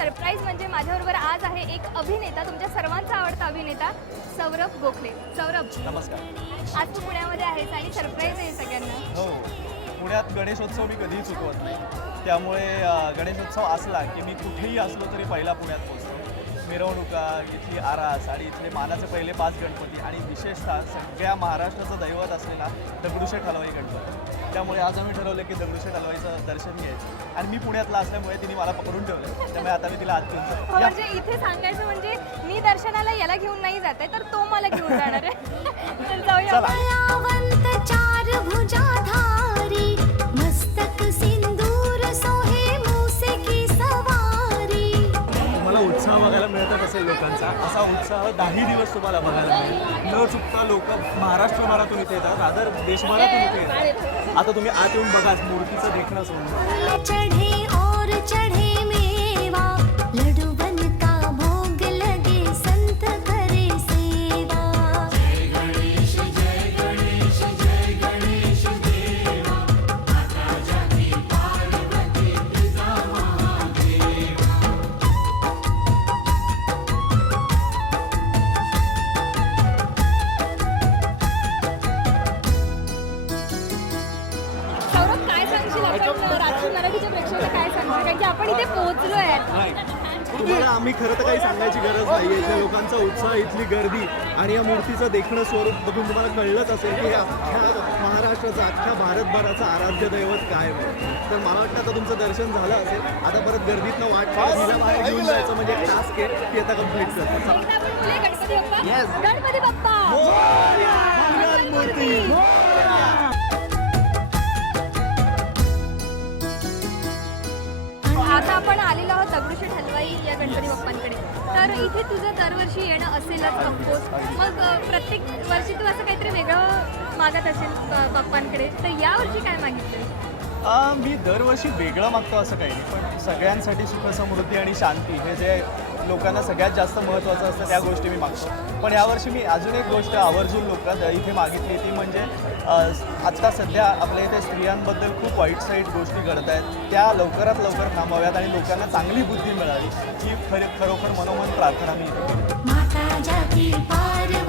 Surprise म्हणजे माझ्याबरोबर आज आहे एक अभिनेता, तुमच्या सर्वांचा आवडता अभिनेता सौरभ गोखले. सौरभ, नमस्कार. आज तू पुण्यामध्ये आहेस आणि सरप्राईज आहे सगळ्यांना. हो, पुण्यात गणेशोत्सव मी कधीही चुकवत नाही. त्यामुळे गणेशोत्सव असला की मी कुठेही असलो तरी पहिला पुण्यात पोहोचतो. मिरवणुका, इथली आरास आणि इथले मानाचे पहिले 5 गणपती आणि विशेषतः सगळ्या महाराष्ट्राचं दैवत असलेला दगडूशेठ हलवाई गणपती. त्यामुळे आज आम्ही ठरवलं की दगडूशेठ हलवाईचं दर्शन घ्यायचं आणि मी पुण्यातला असल्यामुळे तिने मला पकडून ठेवलं. त्यामुळे आता मी तिला आत घेऊन जातो. म्हणजे इथे सांगायचं म्हणजे मी दर्शनाला याला घेऊन नाही जाते तर तो मला घेऊन जाणार आहे. तर जाऊया. कलावंत चार भुजाधारी मस्तक सिंदूर सोहे मूसे की सवारी. तुम्हाला उत्साह बघायला मिळतच असेल लोकांचा. असा उत्साह 10 दिवस तुम्हाला बघायला मिळेल. न चुकता लोक महाराष्ट्रभरातून इथे येतात, रादर देशभरातून इथे येतात. आता तुम्ही आत येऊन बघा, मूर्तीचं देखणं सोडून चढ़े और चढ़े मेवा लड्डू बनता भोग लगे संत करे सेवा. जय गणेश जय गणेश जय गणेश देवा माता जाती पार्वती पिता महादेवा. सौरभ, काय सांगशील आपण राजकीय मराठीच्या प्रेक्षकांना काय सांगशील, कारण की आपण इथे पोहोचलोय. तुम्हाला आम्ही खरं तर काही सांगायची गरज नाही. इथल्या लोकांचा उत्साह, इथली गर्दी आणि या मूर्तीचं देखणं स्वरूप बघून तुम्हाला कळलंच असेल की अख्ख्या महाराष्ट्राचं, अख्ख्या भारतभराचं आराध्य दैवत काय आहे. तर मला वाटतं आता तुमचं दर्शन झालं असेल. आता परत गर्दीतनं वाट हिला बाहेर घेऊन जायचं म्हणजे एक टास्क आहे की आता कम्प्लीट करतो. एकदा आपण बोलूया गणपती बाप्पा. Yes. गणपती बाप्पा. मूर्ती. आता आपण आलेलो आहोत दगडूशेठ हलवाई या गणपती बाप्पांकडे. तर इथे तुझं दरवर्षी येणं असेलच ऑफकोर्स. मग प्रत्येक वर्षी तू असं काहीतरी वेगळं मागत असेल बाप्पांकडे, तर यावर्षी काय मागितलं? मी दरवर्षी वेगळं मागतो असं काही नाही, पण सगळ्यांसाठी सुख समृद्धी आणि शांती हे जे लोकांना सगळ्यात जास्त महत्त्वाचं असतं त्या गोष्टी मी मागतो. पण यावर्षी मी अजून एक गोष्ट आवर्जून लोकांना इथे मागितली, ती म्हणजे आजकाल सध्या आपल्या इथे स्त्रियांबद्दल खूप वाईट साईट गोष्टी घडत आहेत, त्या लवकरात लवकर थांबाव्यात आणि लोकांना चांगली बुद्धी मिळावी ही खरोखर मनोमन प्रार्थना मी इथे करतो. माता जाती पार्वती